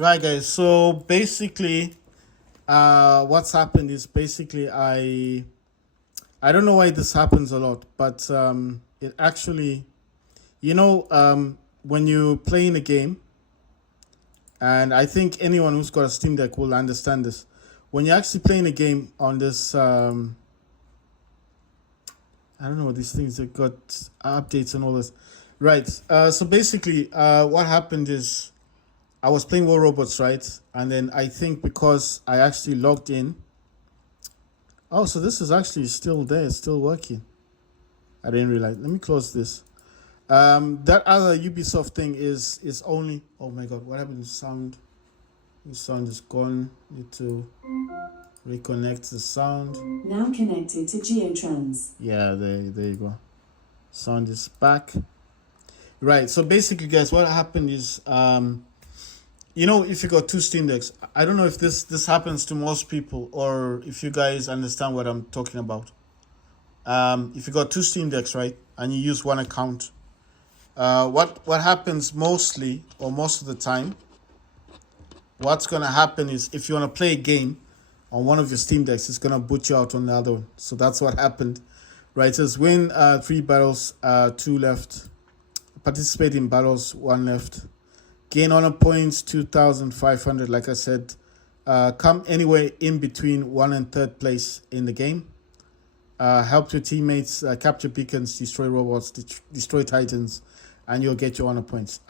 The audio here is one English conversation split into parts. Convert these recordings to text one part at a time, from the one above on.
Right, guys. So basically, what's happened is basically I don't know why this happens a lot, but it actually, when you play in a game, and I think anyone who's got a Steam Deck will understand this. When you're actually playing a game on this, I don't know these things that got updates and all this, right? So basically, what happened is I was playing War Robots, right? And then I think because I actually logged in. Oh, so this is actually still there, it's still working. I didn't realize. Let me close this. That other Ubisoft thing is only. Oh my god, what happened to sound? The sound is gone. Need to reconnect the sound. Now connected to Geotrans. Yeah, there you go. Sound is back. Right. So basically, guys, what happened is if you got two Steam Decks, I don't know if this happens to most people or if you guys understand what I'm talking about. If you got two Steam Decks, right, and you use one account, what happens mostly or most of the time, what's gonna happen is if you wanna play a game on one of your Steam Decks, it's gonna boot you out on the other one. So that's what happened, right? It says win 3 battles, 2 left. Participate in battles, 1 left. Gain honor points 2,500. Like I said, come anywhere in between 1 and 3rd place in the game. Help your teammates capture beacons, destroy robots, destroy titans, and you'll get your honor points.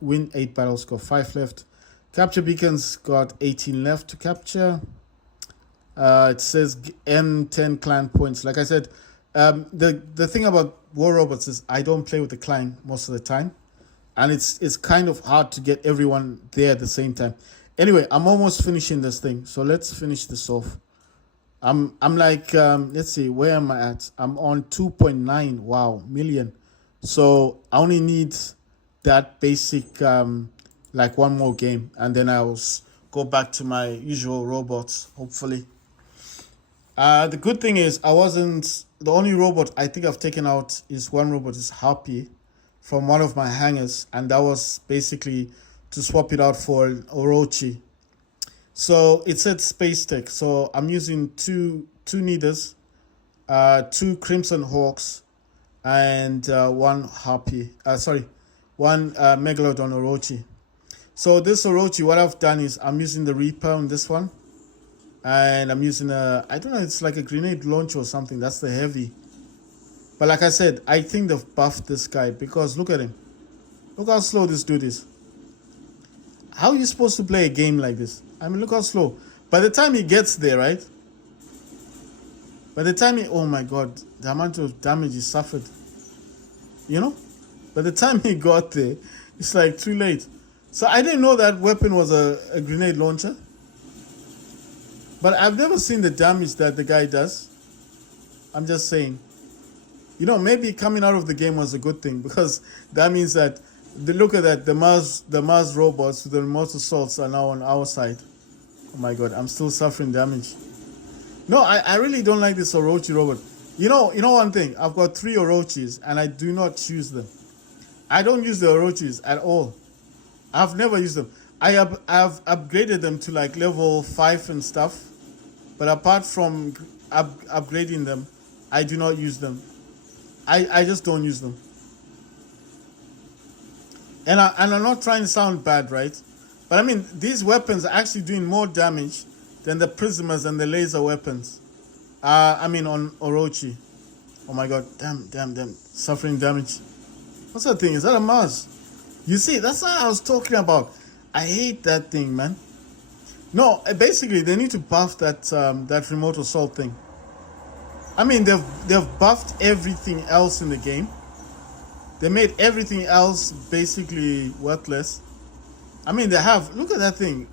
Win 8 battles, got 5 left. Capture beacons, got 18 left to capture. It says earn 10 clan points. Like I said, the thing about War Robots is I don't play with the clan most of the time, and it's kind of hard to get everyone there at the same time. Anyway, I'm almost finishing this thing, so let's finish this off. I'm like let's see, where am I at? I'm on 2.9 million. So I only need that basic like one more game, and then I'll go back to my usual robots, hopefully. The good thing is I wasn't the only robot I think I've taken out is one robot is Harpy from one of my hangars, and that was basically to swap it out for Orochi. So it said Space Tech. So I'm using two Needers, 2 Crimson Hawks, and one Harpy. One Megalodon Orochi. So this Orochi, what I've done is I'm using the Reaper on this one, and I'm using I don't know, it's like a grenade launcher or something. That's the heavy. But like I said, I think they've buffed this guy because look at him. Look how slow this dude is. How are you supposed to play a game like this? I mean, look how slow. By the time he gets there, right? By the time oh my god, the amount of damage he suffered. You know? By the time he got there, it's like too late. So I didn't know that weapon was a grenade launcher. But I've never seen the damage that the guy does. I'm just saying. Maybe coming out of the game was a good thing because that means that look at that, the Mars robots, the remote assaults are now on our side. Oh my god, I'm still suffering damage. No, I really don't like this Orochi robot. You know one thing, I've got 3 Orochis and I do not use them. I don't use the Orochis at all. I've never used them. I've upgraded them to like level 5 and stuff. But apart from upgrading them, I do not use them. I just don't use them. And I'm not trying to sound bad, right? But I mean, these weapons are actually doing more damage than the prismers and the laser weapons. On Orochi. Oh my god, damn. Suffering damage. What's that thing? Is that a Mars? You see, that's what I was talking about. I hate that thing, man. No, basically, they need to buff that remote assault thing. I mean, they've buffed everything else in the game. They made everything else basically worthless. I mean, they have. Look at that thing.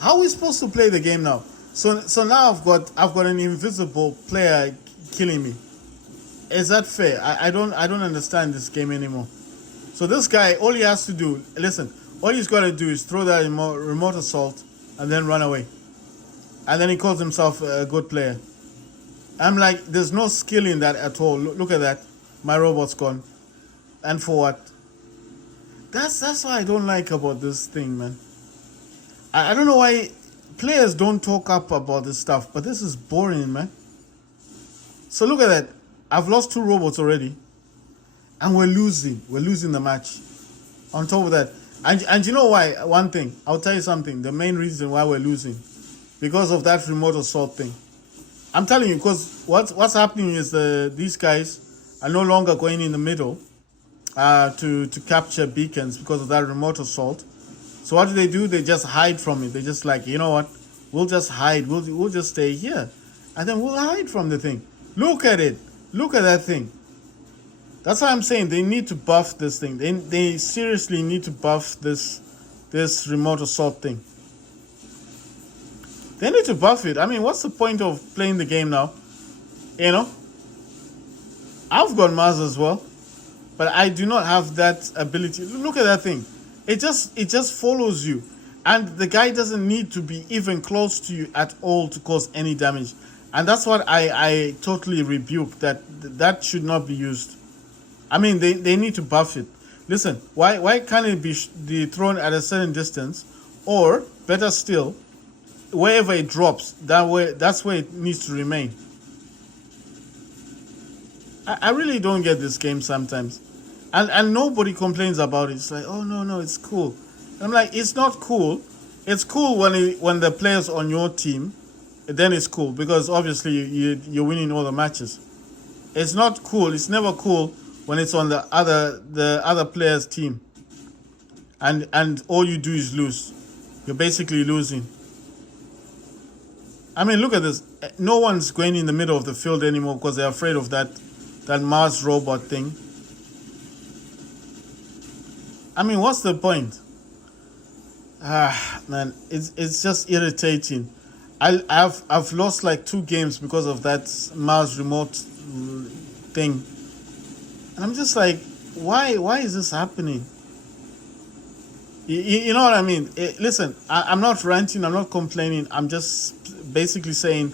How are we supposed to play the game now? So now I've got an invisible player killing me. Is that fair? I don't understand this game anymore. So this guy, all he has to do, listen, all he's got to do is throw that remote assault and then run away. And then he calls himself a good player. I'm like, there's no skill in that at all. Look at that. My robot's gone. And for what? That's what I don't like about this thing, man. I don't know why players don't talk up about this stuff, but this is boring, man. So look at that. I've lost 2 robots already, and we're losing. We're losing the match. On top of that, and you know why? One thing, I'll tell you something. The main reason why we're losing, because of that remote assault thing. I'm telling you, because what's happening is these guys are no longer going in the middle to capture beacons because of that remote assault. So what do? They just hide from it. They just like, you know what? We'll just hide. We'll just stay here, and then we'll hide from the thing. Look at it. Look at that thing. That's why I'm saying they need to buff this thing. They seriously need to buff this remote assault thing. They need to buff it. I mean, what's the point of playing the game now? You know? I've got Mars as well, but I do not have that ability. Look at that thing. It just follows you. And the guy doesn't need to be even close to you at all to cause any damage. And that's what I totally rebuke. That should not be used. I mean, they need to buff it. Listen, why can't it be thrown at a certain distance? Or, better still, wherever it drops, that's where it needs to remain. I really don't get this game sometimes. And nobody complains about it. It's like, oh, no, it's cool. I'm like, it's not cool. It's cool when the player's on your team, then it's cool. Because obviously you're winning all the matches. It's not cool. It's never cool when it's on the other player's team. And all you do is lose. You're basically losing. I mean, look at this. No one's going in the middle of the field anymore because they're afraid of that Mars robot thing. I mean, what's the point? Man, it's just irritating. I've lost like 2 games because of that Mars remote thing. And I'm just like, why is this happening? You know what I mean? Listen, I'm not ranting, I'm not complaining. I'm just basically saying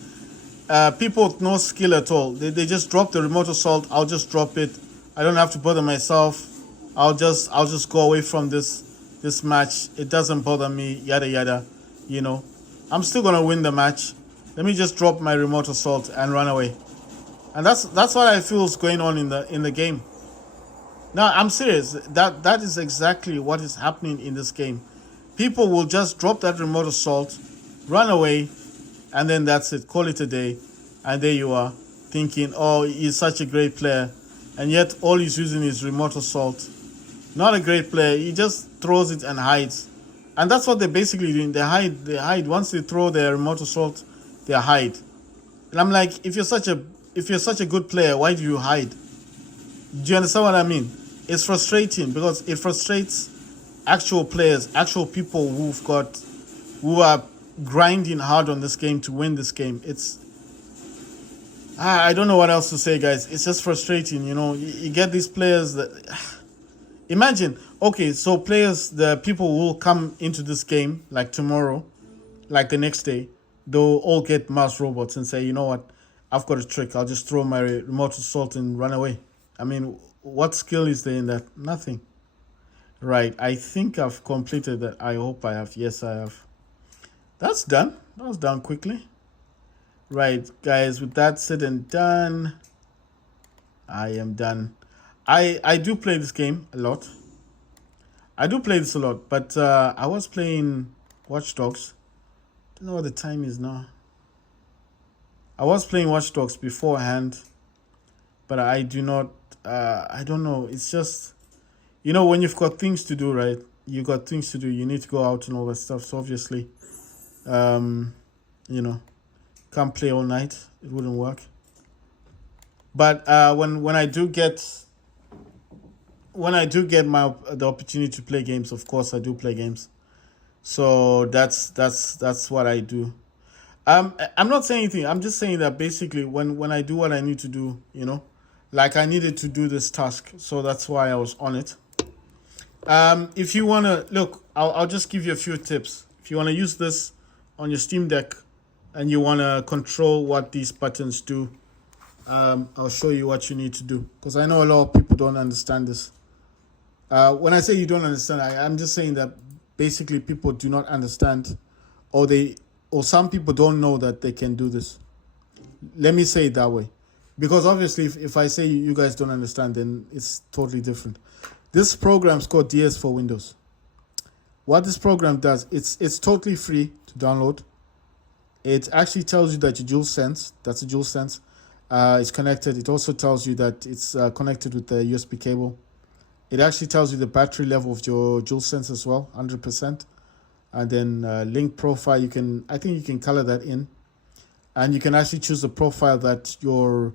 people with no skill at all. They just drop the remote assault. I'll just drop it. I don't have to bother myself. I'll just go away from this match. It doesn't bother me, yada yada. You know, I'm still gonna win the match. Let me just drop my remote assault and run away. And that's what I feel is going on in the game. No, I'm serious. That is exactly what is happening in this game. People will just drop that remote assault, run away, and then that's it. Call it a day. And there you are, thinking, oh, he's such a great player. And yet all he's using is remote assault. Not a great player. He just throws it and hides. And that's what they're basically doing. They hide. Once they throw their remote assault, they hide. And I'm like, if you're such a good player, why do you hide? Do you understand what I mean? It's frustrating because it frustrates actual players, actual people who are grinding hard on this game to win this game. I don't know what else to say, guys. It's just frustrating, you know. You get these players that imagine, okay, so the people will come into this game like tomorrow, like the next day, they'll all get Mars robots and say, you know what, I've got a trick. I'll just throw my remote assault and run away. I mean, what skill is there in that? Nothing. Right, I think I've completed that. I hope I have. Yes, I have. That's done. That was done quickly. Right, guys, with that said and done, I am done. I do play this game a lot. I do play this a lot, but I was playing Watch Dogs. Don't know what the time is now. I was playing Watch Dogs beforehand, but I do not, I don't know. It's just, you know, when you've got things to do, right? You got things to do. You need to go out and all that stuff. So obviously, you know, can't play all night. It wouldn't work. But when I do get the opportunity to play games, of course I do play games. So that's what I do. I'm not saying anything. I'm just saying that basically when I do what I need to do, you know, like I needed to do this task, so that's why I was on it. If you wanna look, I'll just give you a few tips. If you wanna use this on your Steam Deck and you wanna control what these buttons do, I'll show you what you need to do, because I know a lot of people don't understand this. When I say you don't understand, I'm just saying that basically people do not understand or some people don't know that they can do this. Let me say it that way, because obviously if I say you guys don't understand, then it's totally different. This program is called DS for Windows. What this program does, it's totally free to download. It actually tells you that your DualSense, that's a DualSense, is connected. It also tells you that it's connected with the USB cable. It actually tells you the battery level of your DualSense as well, 100%. And then link profile, I think you can color that in. And you can actually choose the profile that your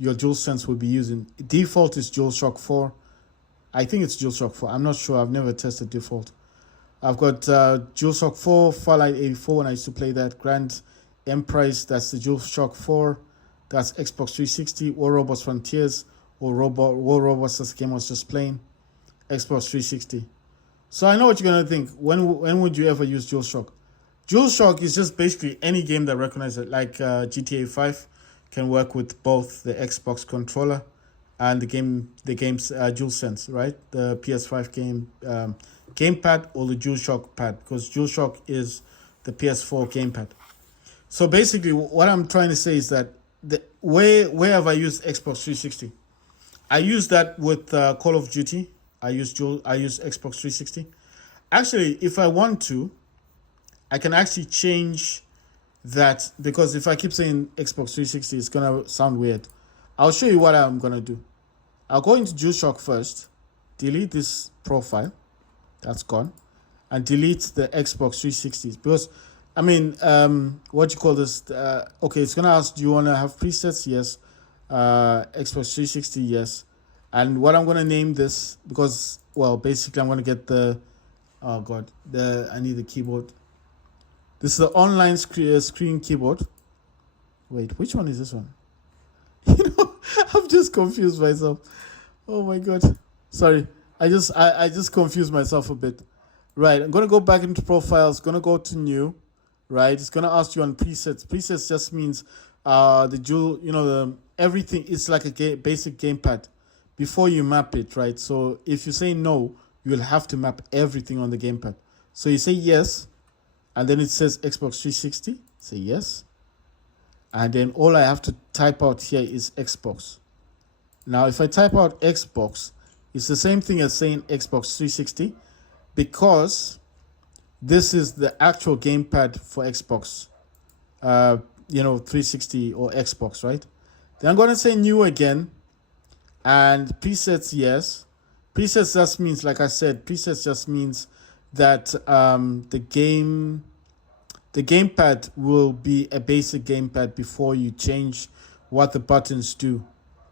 DualSense will be using. Default is DualShock 4. I think it's DualShock 4. I'm not sure. I've never tested default. I've got DualShock 4, Fallout 84 when I used to play that. Grand Emprise, that's the DualShock 4. That's Xbox 360. War Robots Frontiers, or War Robots, that's the game I was just playing. Xbox 360. So I know what you're going to think. When would you ever use DualShock? DualShock is just basically any game that recognizes it, like GTA 5 can work with both the Xbox controller and the game's DualSense, right? The PS5 game gamepad or the DualShock pad, because DualShock is the PS4 gamepad. So basically, what I'm trying to say is that where have I used Xbox 360? I use that with Call of Duty. I use Xbox 360. Actually, if I want to, I can actually change that, because if I keep saying Xbox 360, it's gonna sound weird. I'll show you what I'm gonna do. I'll go into DualShock first, delete this profile, that's gone, and delete the Xbox 360s, because I mean, what you call this? Okay, it's gonna ask, do you wanna have presets? Yes. Xbox 360, yes. And what I'm gonna name this, because basically I'm gonna get the, oh god, I need the keyboard. This is the online screen keyboard. Wait, which one is this one? I'm just confused myself. Oh my god, sorry. I just confused myself a bit. Right, I'm gonna go back into profiles. Gonna go to new. Right, it's gonna ask you on presets. Presets just means everything is like a basic gamepad before you map it, right? So if you say no, you'll have to map everything on the gamepad. So you say yes, and then it says Xbox 360. Say yes, and then all I have to type out here is Xbox. Now, if I type out Xbox, it's the same thing as saying Xbox 360, because this is the actual gamepad for Xbox, 360 or Xbox, right? Then I'm going to say new again, and presets, yes. Presets just means, like I said, presets just means that the gamepad will be a basic gamepad before you change what the buttons do.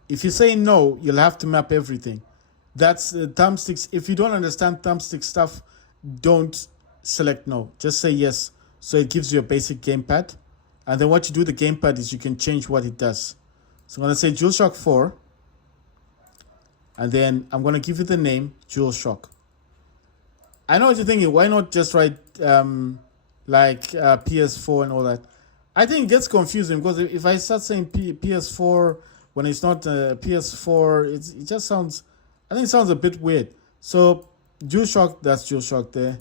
If you say no, you'll have to map everything. That's thumbsticks. If you don't understand thumbstick stuff, don't select no. Just say yes. So it gives you a basic gamepad. And then what you do with the gamepad is you can change what it does. So I'm going to say DualShock 4. And then I'm going to give it the name DualShock. I know what you're thinking. Why not just write PS4 and all that? I think it gets confusing, because if I start saying PS4 when it's not PS4, it just sounds, I think it sounds a bit weird. So DualShock, that's DualShock there.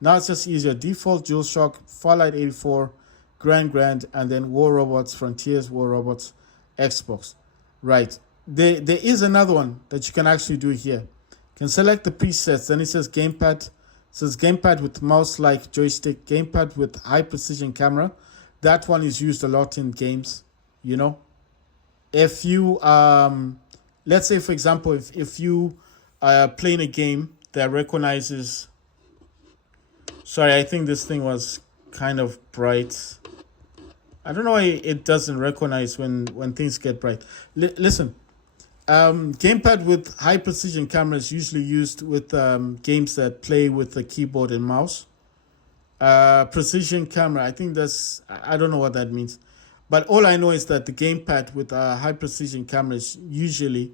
Now it's just easier. Default DualShock, Fallout 84, Grand, and then War Robots, Frontiers, War Robots, Xbox. Right. There is another one that you can actually do here. You can select the presets. Then it says gamepad. It says gamepad with mouse-like joystick, gamepad with high precision camera. That one is used a lot in games, If you, let's say, for example, if you are playing a game that recognizes, sorry, I think this thing was kind of bright. I don't know why it doesn't recognize when things get bright. Listen, gamepad with high precision camera is usually used with games that play with the keyboard and mouse. Precision camera, I think I don't know what that means. But all I know is that the gamepad with high precision cameras, usually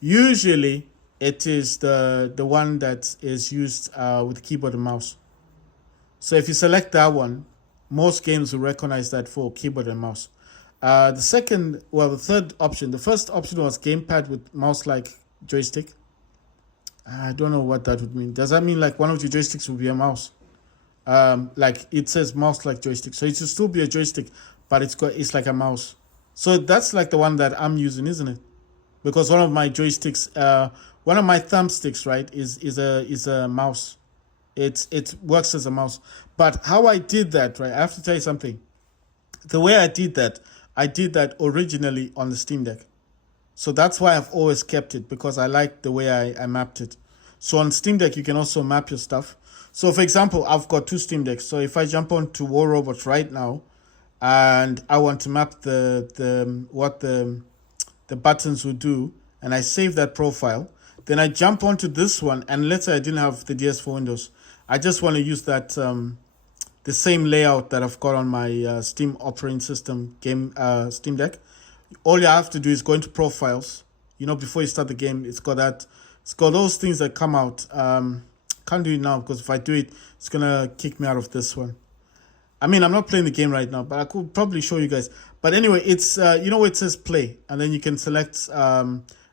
it is the one that is used with keyboard and mouse. So if you select that one, most games will recognize that for keyboard and mouse. The third option, the first option was gamepad with mouse-like joystick. I don't know what that would mean. Does that mean like one of the joysticks will be a mouse? like it says mouse like joystick, so it should still be a joystick, but it's like a mouse. So that's like the one that I'm using, isn't it? Because one of my joysticks, one of my thumbsticks, right, is a mouse. It works as a mouse. But how I did that, right? I have to tell you something. The way I did that originally on the Steam Deck. So that's why I've always kept it, because I like the way I mapped it. So on Steam Deck, you can also map your stuff. So for example, I've got two Steam Decks. So if I jump onto War Robots right now, and I want to map the buttons will do, and I save that profile, then I jump onto this one, and let's say I didn't have the DS4 Windows. I just want to use that the same layout that I've got on my Steam operating system game Steam Deck. All you have to do is go into profiles. Before you start the game, it's got those things that come out. Can't do it now because if I do it, it's gonna kick me out of this one. I mean, I'm not playing the game right now, but I could probably show you guys. But anyway, it's where it says play, and then you can select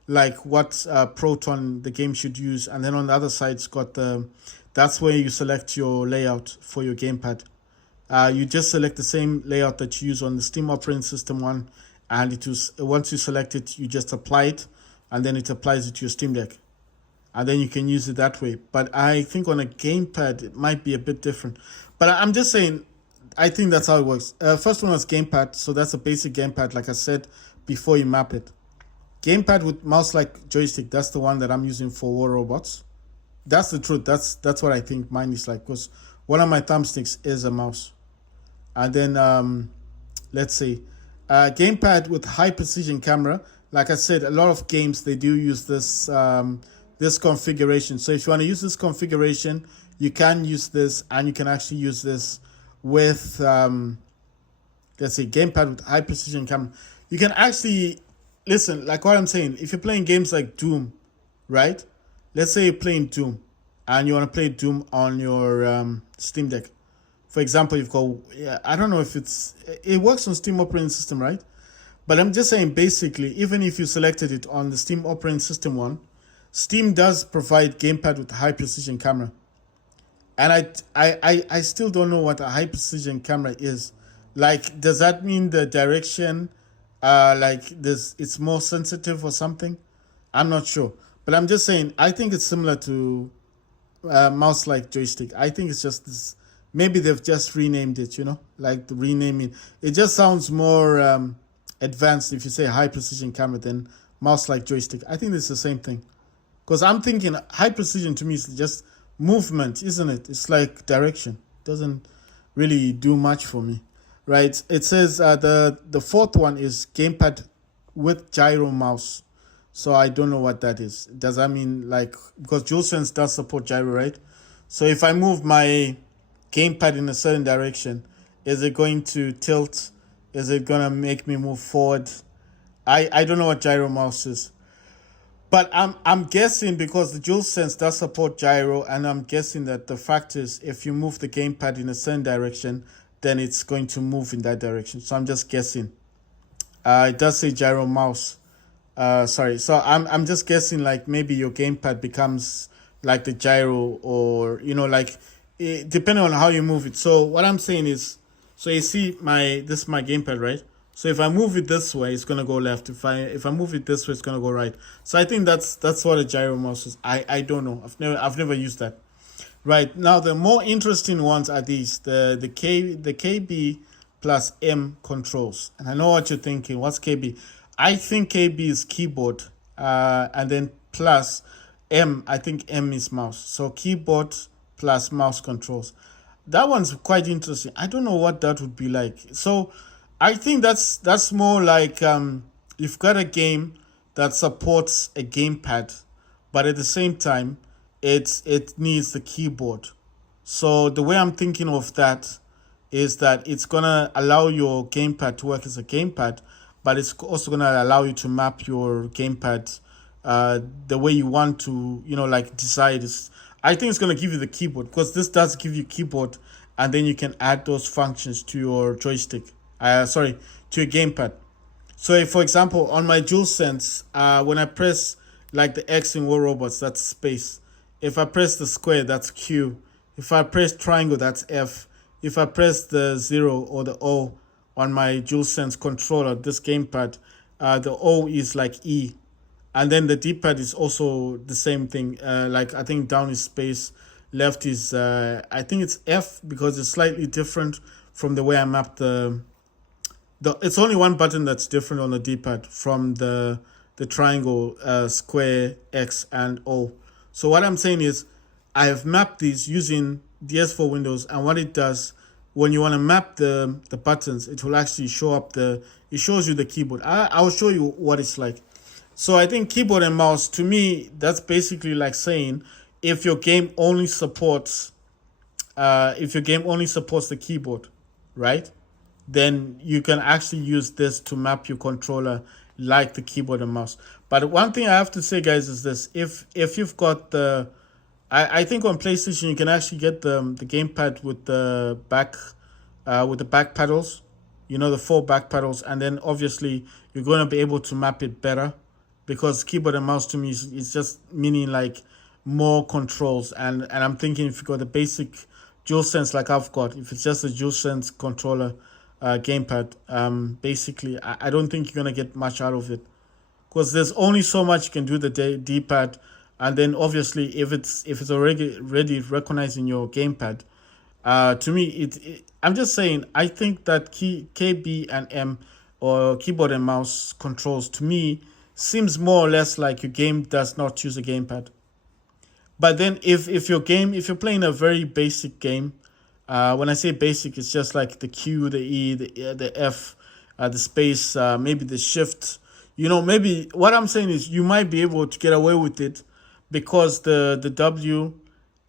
like what Proton the game should use, and then on the other side, it's got that's where you select your layout for your gamepad. You just select the same layout that you use on the Steam operating system one, and once you select it, you just apply it, and then it applies it to your Steam Deck, and then you can use it that way. But I think on a gamepad it might be a bit different. But I'm just saying, I think that's how it works. First one was gamepad, so that's a basic gamepad, like I said before you map it. Gamepad with mouse like joystick, that's the one that I'm using for War Robots. That's the truth. That's what I think mine is like, because one of my thumbsticks is a mouse. And then let's see, gamepad with high precision camera. Like I said, a lot of games they do use this configuration. So if you want to use this configuration, you can use this, and you can actually use this with let's say gamepad with high precision camera. You can actually listen, like what I'm saying. If you're playing games like Doom, right? Let's say you're playing Doom, and you want to play Doom on your Steam Deck. For example, you've got, I don't know if it works on Steam operating system, right? But I'm just saying, basically, even if you selected it on the Steam operating system one, Steam does provide gamepad with high precision camera. And I still don't know what a high precision camera is. Like, does that mean the direction, it's more sensitive or something? I'm not sure. But I'm just saying, I think it's similar to mouse like joystick. I think it's just this. Maybe they've just renamed it, like the renaming. It just sounds more advanced if you say high precision camera than mouse like joystick. I think it's the same thing. Because I'm thinking high precision to me is just movement, isn't it? It's like direction. It doesn't really do much for me, right? It says the fourth one is gamepad with gyro mouse. So I don't know what that is. Does that mean because DualSense does support gyro, right? So if I move my gamepad in a certain direction, is it going to tilt? Is it gonna make me move forward? I don't know what gyro mouse is. But I'm guessing, because the DualSense does support gyro, and I'm guessing that the fact is if you move the gamepad in a certain direction, then it's going to move in that direction. So I'm just guessing. It does say gyro mouse. Sorry. So I'm just guessing, like maybe your gamepad becomes like the gyro, or depending on how you move it. So what I'm saying is, so you see this is my gamepad, right? So if I move it this way, it's gonna go left. If I move it this way, it's gonna go right. So I think that's what a gyro mouse is. I don't know. I've never used that. Right now, the more interesting ones are these: the KB plus M controls. And I know what you're thinking. What's KB? I think KB is keyboard, and then plus M. I think M is mouse. So keyboard plus mouse controls. That one's quite interesting. I don't know what that would be like. So I think that's more like you've got a game that supports a gamepad, but at the same time, it needs the keyboard. So the way I'm thinking of that is that it's gonna allow your gamepad to work as a gamepad, but it's also gonna allow you to map your gamepad the way you want to, decide. I think it's gonna give you the keyboard, because this does give you keyboard, and then you can add those functions to your joystick. To your gamepad. So if, for example, on my DualSense, when I press like the X in War Robots, that's space. If I press the square, that's Q. If I press triangle, that's F. If I press the 0 or the O on my DualSense controller, this gamepad, the O is like E. And then the D-pad is also the same thing. Like I think down is space, left is I think it's F because it's slightly different from the way I mapped the. It's only one button that's different on the D-pad from the triangle, square, X, and O. So what I'm saying is, I have mapped these using DS4 Windows, and what it does when you want to map the buttons, it will actually show up it shows you the keyboard. I'll show you what it's like. So I think keyboard and mouse, to me, that's basically like saying if your game only supports the keyboard, right? Then you can actually use this to map your controller like the keyboard and mouse. But one thing I have to say, guys, is this: if you've got I think on PlayStation you can actually get the gamepad with the back pedals, the 4 back pedals, and then obviously you're going to be able to map it better, because keyboard and mouse to me is just meaning like more controls, and I'm thinking if you got the basic DualSense like I've got, if it's just a DualSense controller gamepad, basically I don't think you're gonna get much out of it, because there's only so much you can do the D-pad, and then obviously if it's already recognizing your gamepad, to me I'm just saying, I think that K, B, and M, or keyboard and mouse controls, to me seems more or less like your game does not use a gamepad. But then if you're playing a very basic game, when I say basic, it's just like the Q, the E, the F, the space, maybe the shift. Maybe what I'm saying is you might be able to get away with it, because the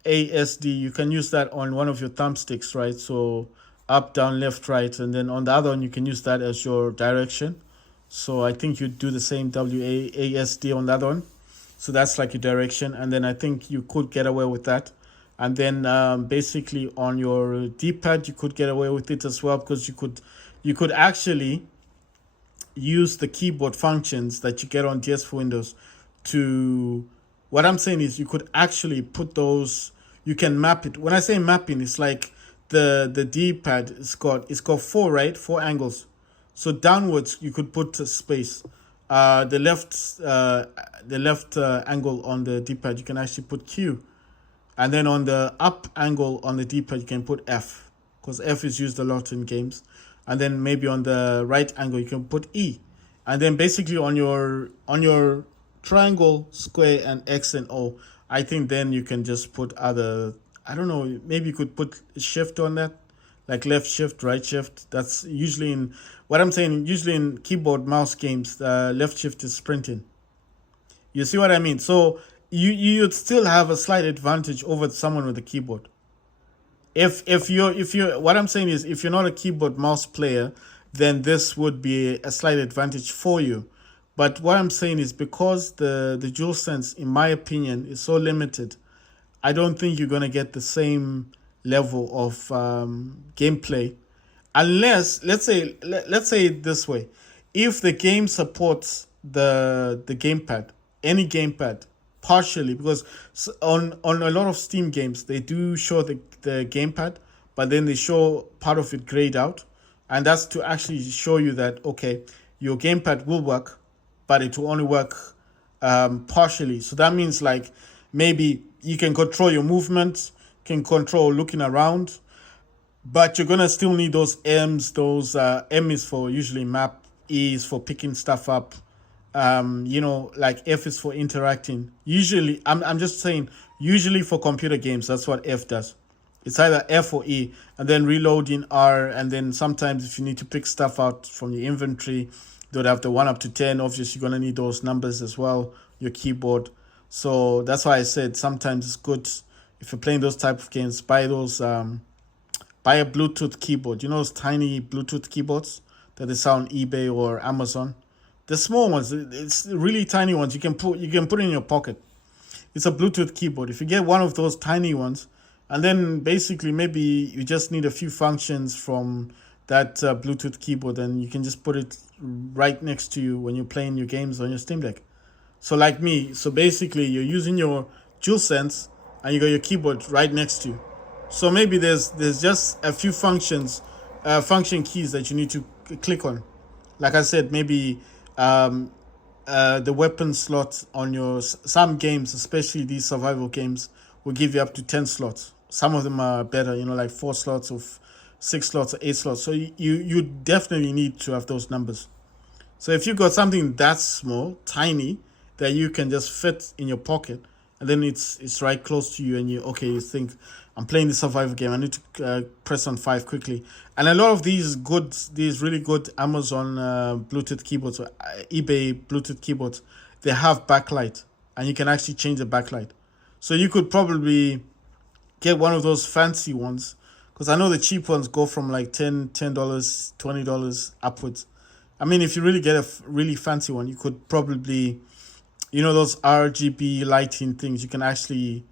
WASD, you can use that on one of your thumbsticks, right? So up, down, left, right, and then on the other one you can use that as your direction. So I think you do the same WASD on the other one. So that's like your direction, and then I think you could get away with that. And then basically on your D-pad you could get away with it as well, because you could actually use the keyboard functions that you get on DS4 Windows to. What I'm saying is you could actually put those. You can map it. When I say mapping, it's like the D-pad it's got 4, right? 4 angles. So downwards you could put a space. The left angle on the D-pad you can actually put Q, and then on the up angle on the D-pad you can put F, because F is used a lot in games, and then maybe on the right angle you can put E, and then basically on your triangle, square, and X and O, I think then you can just put other. I don't know. Maybe you could put shift on that, like left shift, right shift. That's usually in what I'm saying. Usually in keyboard mouse games, left shift is sprinting. You see what I mean? So you'd still have a slight advantage over someone with a keyboard. If you're what I'm saying is, if you're not a keyboard mouse player, then this would be a slight advantage for you. But what I'm saying is, because the DualSense, in my opinion, is so limited, I don't think you're gonna get the same level of gameplay, unless let's say it this way: if the game supports the gamepad, any gamepad, partially, because on a lot of Steam games they do show the gamepad, but then they show part of it grayed out, and that's to actually show you that okay, your gamepad will work, but it will only work partially. So that means like maybe you can control your movement, can control looking around, but you're gonna still need those M's. Those M is for usually map, E is for picking stuff up. Like F is for interacting. Usually, I'm just saying, usually for computer games, that's what F does. It's either F or E, and then reloading R, and then sometimes if you need to pick stuff out from your inventory, they'd have the 1 up to 10. Obviously, you're gonna need those numbers as well, your keyboard. So that's why I said sometimes it's good if you're playing those type of games, buy those buy a Bluetooth keyboard. You know those tiny Bluetooth keyboards that they sell on eBay or Amazon. The small ones, it's really tiny ones. You can put it in your pocket. It's a Bluetooth keyboard. If you get one of those tiny ones, and then basically maybe you just need a few functions from that Bluetooth keyboard, and you can just put it right next to you when you're playing your games on your Steam Deck. So like me, so basically you're using your DualSense and you got your keyboard right next to you. So maybe there's just a few function keys that you need to click on. Like I said, maybe um, the weapon slot on your some games, especially these survival games, will give you up to 10 slots. Some of them are better, like 4 slots or 6 slots or 8 slots. So you definitely need to have those numbers. So if you got something that small, tiny, that you can just fit in your pocket, and then it's right close to you, and you think I'm playing the survival game. I need to press on 5 quickly. And a lot of these really good Amazon Bluetooth keyboards or eBay Bluetooth keyboards, they have backlight, and you can actually change the backlight. So you could probably get one of those fancy ones, because I know the cheap ones go from like $10, $20 upwards. I mean, if you really get a really fancy one, you could probably, those RGB lighting things. You can actually,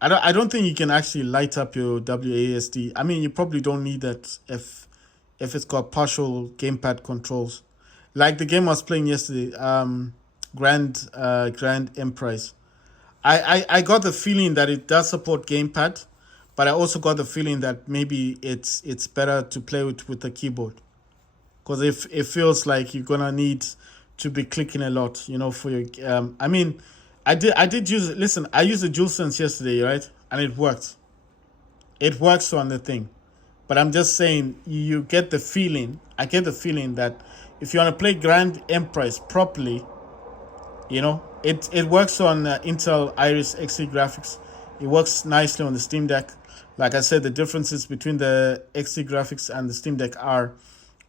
I don't think you can actually light up your WASD. I mean, you probably don't need that if it's got partial gamepad controls, like the game I was playing yesterday, Grand Emprise. I got the feeling that it does support gamepad, but I also got the feeling that maybe it's better to play with the keyboard, because if it feels like you're gonna need to be clicking a lot, for your I mean, I did use it. Listen, I used the DualSense yesterday, right? And it worked. It works on the thing. But I'm just saying, you get the feeling, I get the feeling that if you want to play Grand Emprise properly, it works on Intel Iris Xe graphics. It works nicely on the Steam Deck. Like I said, the differences between the Xe graphics and the Steam Deck are,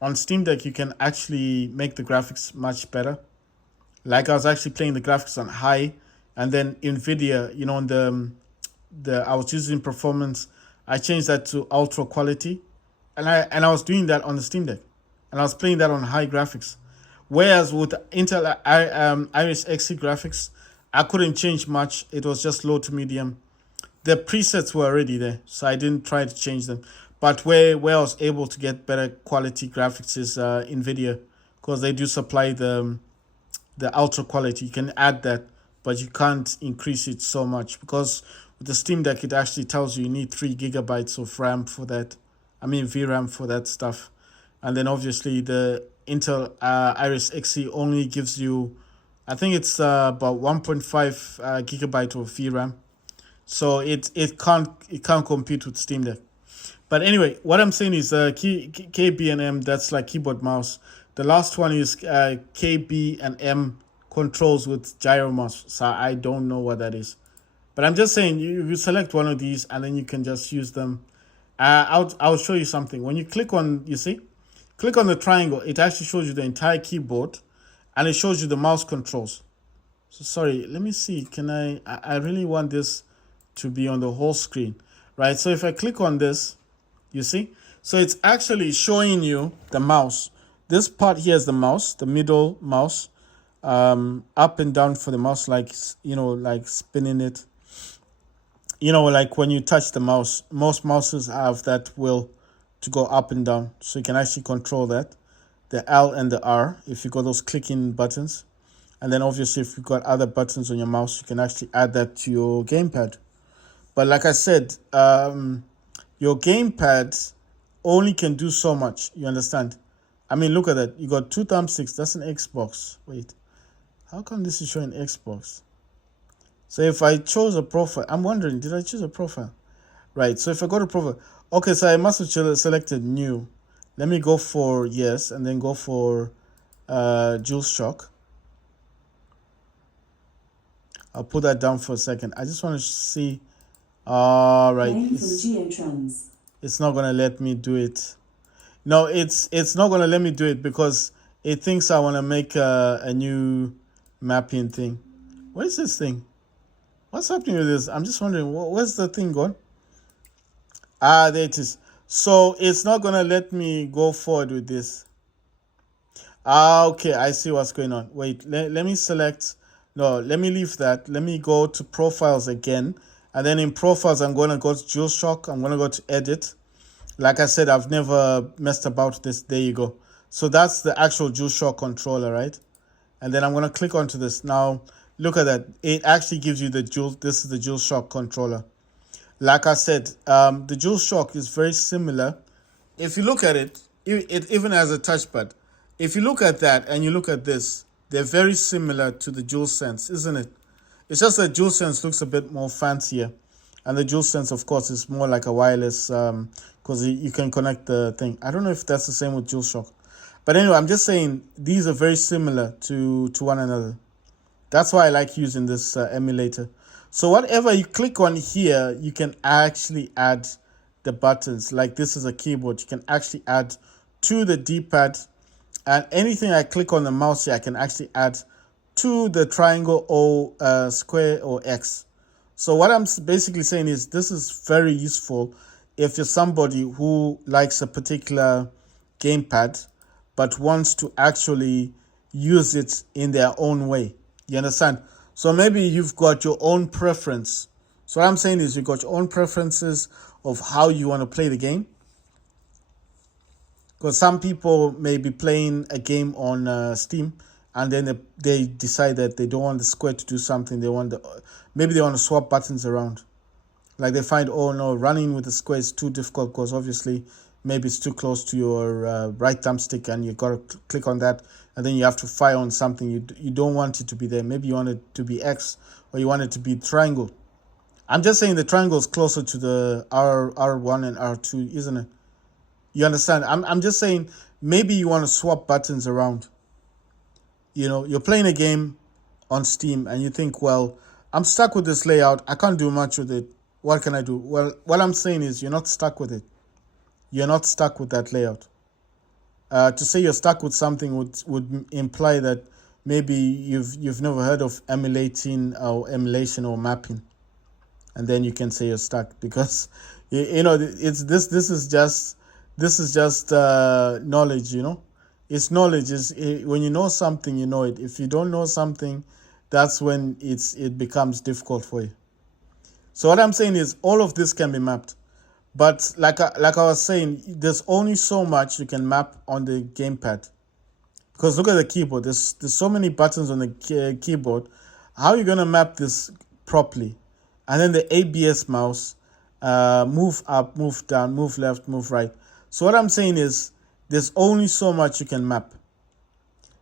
on Steam Deck you can actually make the graphics much better. Like I was actually playing the graphics on high, and then Nvidia, on the I was using performance, I changed that to ultra quality, and I was doing that on the Steam Deck, and I was playing that on high graphics. Whereas with Intel Iris Xe graphics, I couldn't change much. It was just low to medium. The presets were already there, so I didn't try to change them. But where I was able to get better quality graphics is Nvidia, because they do supply the ultra quality. You can add that, but you can't increase it so much, because with the Steam Deck it actually tells you need 3 GB of RAM for that. I mean VRAM for that stuff. And then obviously the Intel Iris Xe only gives you, I think it's about 1.5 GB of VRAM. So it can't compete with Steam Deck. But anyway, what I'm saying is KB and M, that's like keyboard mouse. The last one is KB and M controls with gyro mouse. So I don't know what that is. But I'm just saying, you select one of these and then you can just use them. I'll show you something. When you click on the triangle, it actually shows you the entire keyboard, and it shows you the mouse controls. So sorry, let me see. Can I really want this to be on the whole screen, right? So if I click on this, you see? So it's actually showing you the mouse. This part here is the mouse, the middle mouse, up and down for the mouse, like, like spinning it. Like when you touch the mouse, most mouses have that wheel to go up and down. So you can actually control that. The L and the R, if you got those clicking buttons. And then obviously if you've got other buttons on your mouse, you can actually add that to your gamepad. But like I said, your gamepad only can do so much. You understand? I mean, look at that. You got 2 thumbsticks. That's an Xbox. Wait, how come this is showing Xbox? So if I chose a profile, I'm wondering, did I choose a profile? Right, so if I go to profile, okay, so I must have selected new. Let me go for yes, and then go for DualShock. I'll put that down for a second. I just want to see. All right, it's not gonna let me do it. No, it's not gonna let me do it because it thinks I want to make a new mapping thing. What is this thing? What's happening with this? I'm just wondering, where's the thing gone? Ah, there it is. So it's not gonna let me go forward with this. Ah, okay, I see what's going on. Wait, let me select. No, let me leave that. Let me go to profiles again. And then in profiles, I'm going to go to DualShock. I'm going to go to edit. Like I said, I've never messed about with this. There you go. So that's the actual DualShock controller, right? And then I'm going to click onto this. Now, look at that. It actually gives you this is the DualShock controller. like I said, the DualShock is very similar. If you look at it, it even has a touchpad. If you look at that and you look at this, they're very similar to the DualSense, isn't it? It's just that DualSense looks a bit more fancier. And the DualSense, of course, is more like a wireless because you can connect the thing. I don't know if that's the same with DualShock. But anyway, I'm just saying these are very similar to one another. That's why I like using this emulator. So whatever you click on here, you can actually add the buttons. Like this is a keyboard. You can actually add to the D-pad. And anything I click on the mouse here, I can actually add to the triangle or square or X. So what I'm basically saying is this is very useful if you're somebody who likes a particular gamepad but wants to actually use it in their own way. You understand? So maybe you've got your own preference. So what I'm saying is you've got your own preferences of how you want to play the game. Because some people may be playing a game on Steam and then they decide that they don't want the square to do something. Maybe they want to swap buttons around. Like they find, oh no, running with the square is too difficult because obviously maybe it's too close to your right thumbstick and you got to click on that and then you have to fire on something. You don't want it to be there. Maybe you want it to be X or you want it to be triangle. I'm just saying the triangle is closer to the R1 and R2, isn't it? You understand? I'm just saying maybe you want to swap buttons around. You know, you're playing a game on Steam and you think, well, I'm stuck with this layout. I can't do much with it. What can I do? Well, what I'm saying is you're not stuck with it. You're not stuck with that layout. To say you're stuck with something would imply that maybe you've never heard of emulation or mapping. And then you can say you're stuck because you know it's this is just knowledge, you know. It's knowledge. When you know something, you know it. If you don't know something, that's when it becomes difficult for you. So what I'm saying is all of this can be mapped. But like I was saying, there's only so much you can map on the gamepad. Because look at the keyboard. There's so many buttons on the keyboard. How are you going to map this properly? And then the ABS mouse, move up, move down, move left, move right. So what I'm saying is there's only so much you can map.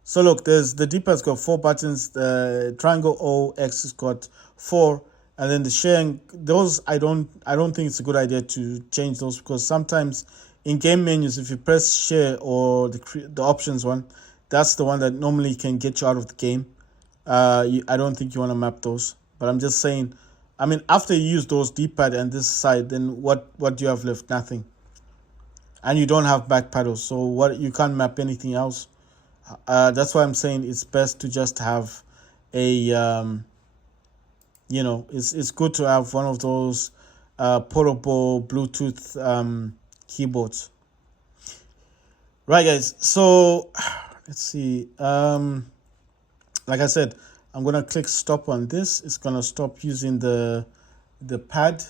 So look, there's the D-pad's got 4 buttons. The triangle O X has got 4, and then the sharing. Those I don't think it's a good idea to change those because sometimes in game menus, if you press share or the options one, that's the one that normally can get you out of the game. I don't think you want to map those. But I'm just saying, I mean, after you use those D-pad and this side, then what do you have left? Nothing. And you don't have back paddles, so you can't map anything else. That's why I'm saying it's best to just have a, it's good to have one of those portable Bluetooth keyboards. Right, guys. So let's see. Like I said, I'm gonna click stop on this. It's gonna stop using the pad.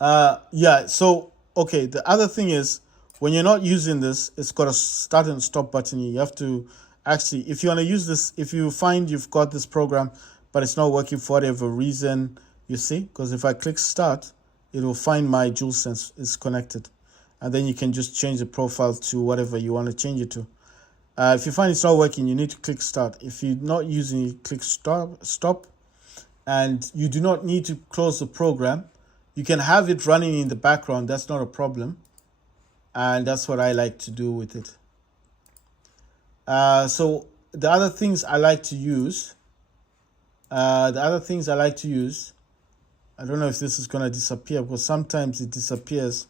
Yeah. So okay. The other thing is, when you're not using this, it's got a start and stop button. You have to actually, if you want to use this, if you find you've got this program, but it's not working for whatever reason, you see, because if I click start, it will find my DualSense is connected. And then you can just change the profile to whatever you want to change it to. If you find it's not working, you need to click start. If you're not using it, click stop. And you do not need to close the program. You can have it running in the background. That's not a problem. And that's what I like to do with it. So the other things I like to use, I don't know if this is going to disappear because sometimes it disappears.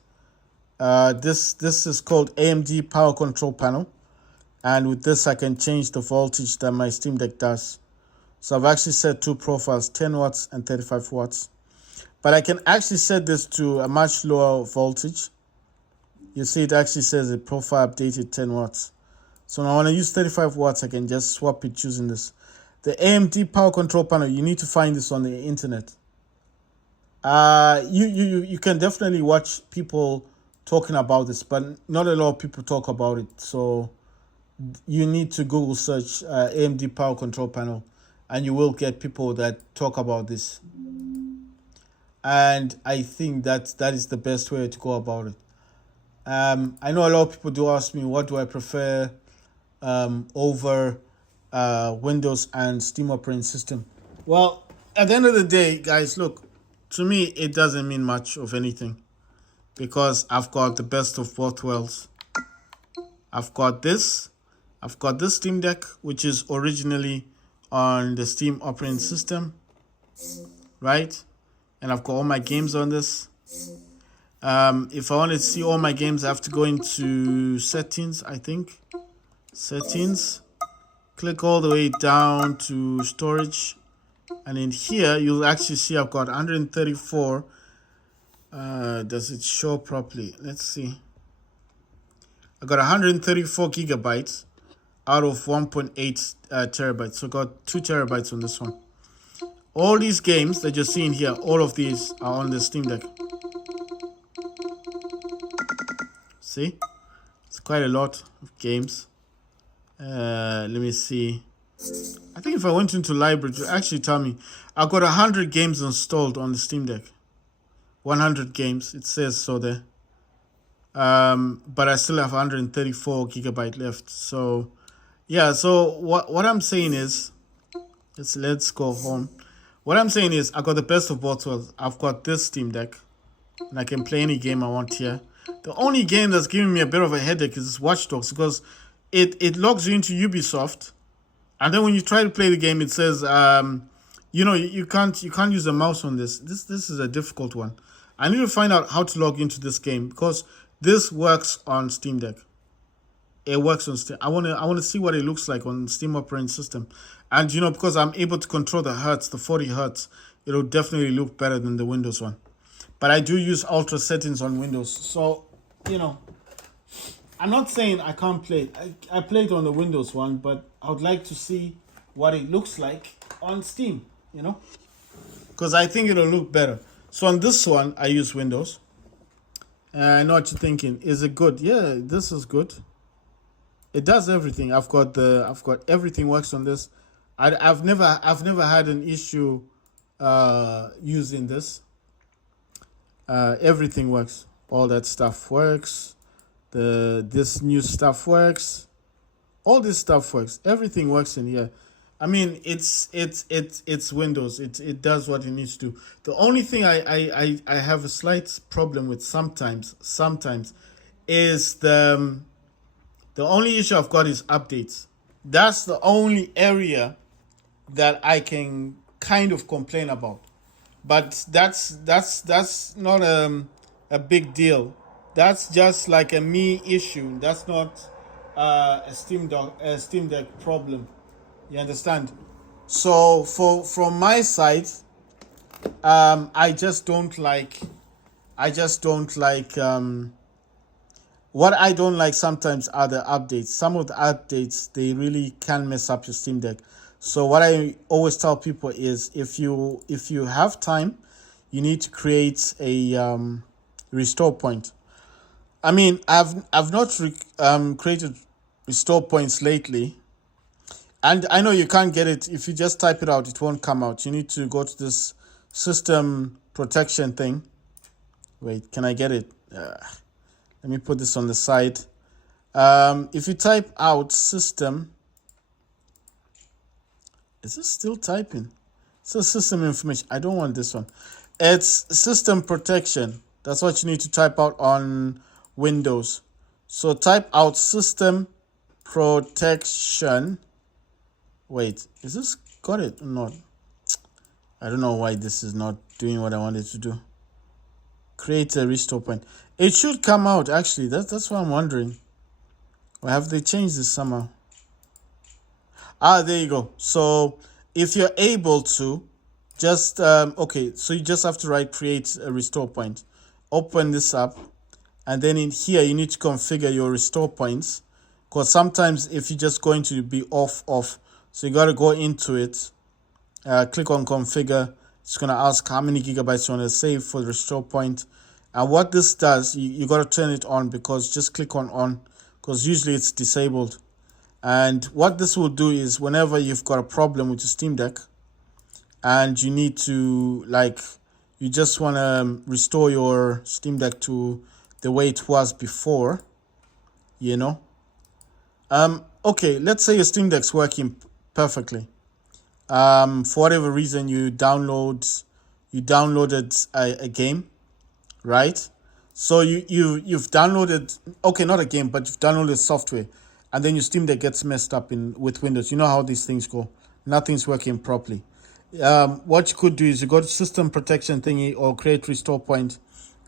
This is called AMD Power Control Panel. And with this, I can change the voltage that my Steam Deck does. So I've actually set 2 profiles, 10 watts and 35 watts. But I can actually set this to a much lower voltage. You see it actually says the profile updated 10 watts. So now when I use 35 watts, I can just swap it using this. The AMD Power Control Panel, you need to find this on the internet. You can definitely watch people talking about this, but not a lot of people talk about it. So you need to Google search AMD Power Control Panel, and you will get people that talk about this. and I think that is the best way to go about it. I know a lot of people do ask me what do I prefer over Windows and Steam operating system. Well, at the end of the day, guys, look, to me it doesn't mean much of anything because I've got the best of both worlds. I've got this Steam Deck, which is originally on the Steam operating system, right? And I've got all my games on this. If I want to see all my games, I have to go into settings, I think. Settings. Click all the way down to storage. And in here, you'll actually see I've got 134. Does it show properly? Let's see. I got 134 gigabytes out of 1.8 terabytes. So I got 2 terabytes on this one. All these games that you're seeing here, all of these are on the Steam Deck. See? It's quite a lot of games. Let me see. I think if I went into library, to actually tell me, I've got 100 games installed on the Steam Deck. 100 games, it says so there. But I still have 134 gigabyte left. So, yeah. So what I'm saying is, let's go home. What I'm saying is, I got the best of both worlds. I've got this Steam Deck, and I can play any game I want here. The only game that's giving me a bit of a headache is Watch Dogs because it logs you into Ubisoft, and then when you try to play the game, it says, you can't use a mouse on this. This is a difficult one. I need to find out how to log into this game because this works on Steam Deck. It works on Steam. I want to see what it looks like on Steam operating system, and because I'm able to control the hertz, the 40 hertz, it'll definitely look better than the Windows one. But I do use ultra settings on Windows, so I'm not saying I can't play. I played on the Windows one, but I would like to see what it looks like on Steam. Because I think it'll look better. So on this one, I use Windows. I know what you're thinking. Is it good? Yeah, this is good. It does everything. I've got everything works on this. I've never had an issue using this. Everything works. All that stuff works. This new stuff works. All this stuff works. Everything works in here. I mean, it's Windows. It does what it needs to do. The only thing I have a slight problem with sometimes is the only issue I've got is updates. That's the only area that I can kind of complain about. But that's not a big deal. That's just like a me issue. That's not a Steam Deck problem. You understand? So from my side, I just don't like what I don't like sometimes are the updates. Some of the updates, they really can mess up your Steam Deck. So what I always tell people is if you have time, you need to create a restore point. I mean, I've not created restore points lately. And I know you can't get it. If you just type it out, it won't come out. You need to go to this system protection thing. Wait, can I get it? Let me put this on the side. If you type out system, is this still typing? It says system information. I don't want this one. It's system protection. That's what you need to type out on Windows. So type out system protection. Wait, is this got it or not? I don't know why this is not doing what I wanted to do. Create a restore point. It should come out actually. That's what I'm wondering. Or have they changed this somehow? There you go. So if you're able to, just okay. So you just have to write create a restore point. Open this up, and then in here you need to configure your restore points. Because sometimes if you're just going to be off. So you got to go into it, click on configure. It's going to ask how many gigabytes you want to save for the restore point. And what this does, you got to turn it on because just click on because usually it's disabled. And what this will do is whenever you've got a problem with your Steam Deck and you need to you just want to restore your Steam Deck to the way it was before, you know. Okay, let's say your Steam Deck's working perfectly. For whatever reason, you downloaded a game, right? So you've downloaded, okay, not a game, but you've downloaded software, and then your Steam Deck gets messed up in with Windows. You know how these things go. Nothing's working properly. What you could do is you go to system protection thingy or create restore point,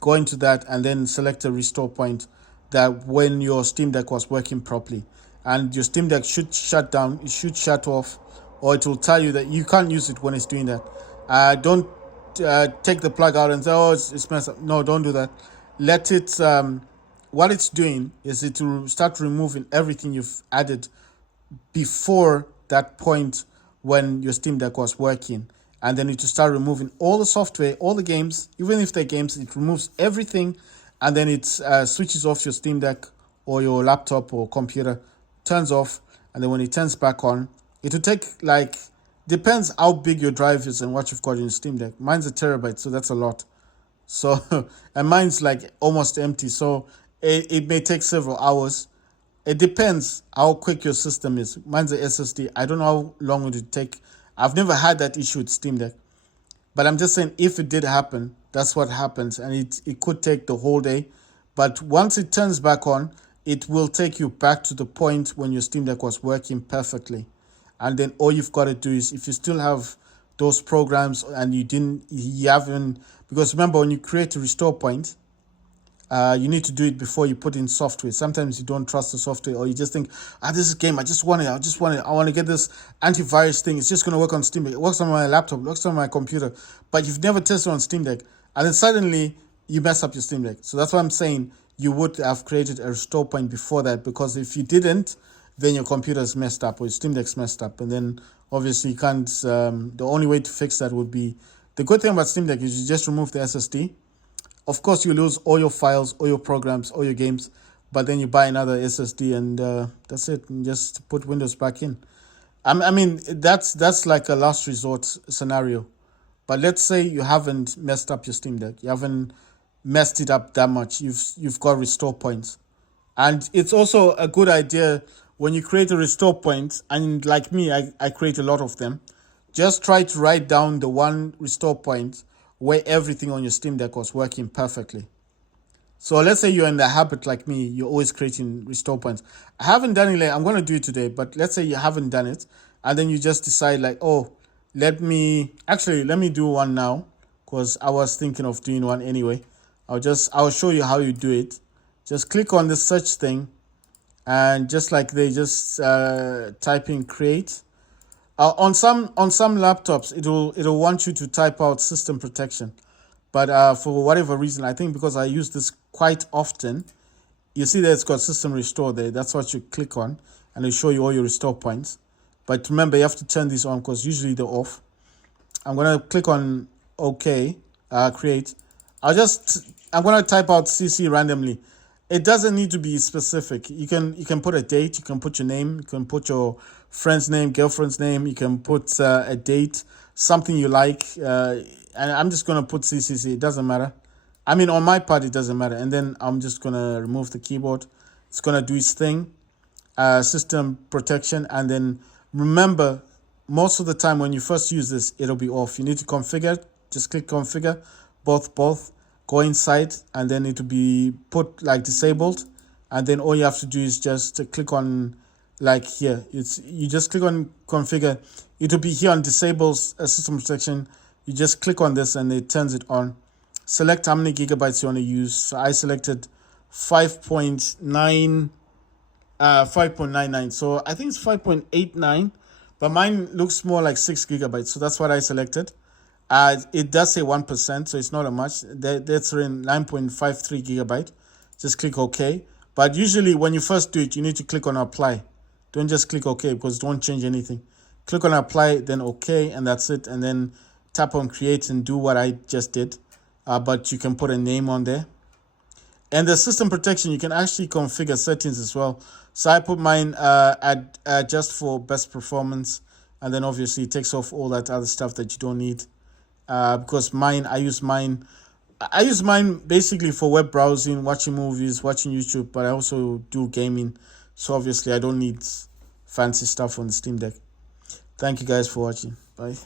go into that, and then select a restore point that when your Steam Deck was working properly, and your Steam Deck should shut down, it should shut off, or it will tell you that you can't use it when it's doing that. Don't take the plug out and say, oh, it's messed up. No, don't do that. Let it, what it's doing is it will start removing everything you've added before that point when your Steam Deck was working. And then it will start removing all the software, all the games, even if they're games, it removes everything. And then it switches off your Steam Deck or your laptop or computer, turns off. And then when it turns back on, it will take like, depends how big your drive is and what you've got in your Steam Deck. Mine's a terabyte, so that's a lot. So, and mine's like almost empty. So it may take several hours. It depends how quick your system is. Mine's a SSD. I don't know how long it would take. I've never had that issue with Steam Deck. But I'm just saying, if it did happen, that's what happens. And it could take the whole day. But once it turns back on, it will take you back to the point when your Steam Deck was working perfectly. And then all you've got to do is, if you still have those programs and you haven't, because remember, when you create a restore point, you need to do it before you put in software. Sometimes you don't trust the software, or you just think, this is a game, I want to get this antivirus thing. It's just going to work on Steam Deck. It works on my laptop, it works on my computer, but you've never tested on Steam Deck. And then suddenly you mess up your Steam Deck. So that's why I'm saying you would have created a restore point before that, because if you didn't, then your computer's messed up or your Steam Deck's messed up. And then obviously you can't, the only way to fix that would be, the good thing about Steam Deck is you just remove the SSD. Of course, you lose all your files, all your programs, all your games, but then you buy another SSD and that's it. And just put Windows back in. I mean, that's like a last resort scenario. But let's say you haven't messed up your Steam Deck. You haven't messed it up that much. You've got restore points. And it's also a good idea when you create a restore point, and like me, I create a lot of them. Just try to write down the one restore point where everything on your Steam Deck was working perfectly. So let's say you're in the habit like me, you're always creating restore points. I haven't done it, I'm going to do it today, but let's say you haven't done it, and then you just decide like, oh, let me do one now, because I was thinking of doing one anyway. I'll show you how you do it. Just click on the search thing, and just like they just type in create. On some laptops, it'll want you to type out system protection, but for whatever reason, I think because I use this quite often, you see that it's got system restore there. That's what you click on, and it'll show you all your restore points. But remember, you have to turn these on because usually they're off. I'm gonna click on OK, create. I'm gonna type out CC randomly. It doesn't need to be specific. You can put a date, you can put your name, you can put your friend's name, girlfriend's name, you can put a date, something you like, and I'm just gonna put CCC. It doesn't matter. I mean, on my part, it doesn't matter. And then I'm just gonna remove the keyboard. It's gonna do its thing, system protection, and then remember, most of the time when you first use this, it'll be off. You need to configure. Just click configure, both. Go inside, and then it will be put like disabled, and then all you have to do is just click on like here. You just click on configure. It will be here on disable system protection. You just click on this and it turns it on. Select how many gigabytes you want to use. So I selected 5.99. So I think it's 5.89, but mine looks more like 6 gigabytes. So that's what I selected. It does say 1%, so it's not a much. That's in 9.53 gigabyte. Just click OK. But usually when you first do it, you need to click on apply. Don't just click OK, because it won't change anything. Click on apply, then OK, and that's it. And then tap on create and do what I just did. But you can put a name on there. And the system protection, you can actually configure settings as well. So I put mine at just for best performance. And then obviously it takes off all that other stuff that you don't need. because I use mine basically for web browsing, watching movies, watching YouTube, but I also do gaming. So obviously I don't need fancy stuff on the Steam Deck. Thank you guys for watching. Bye.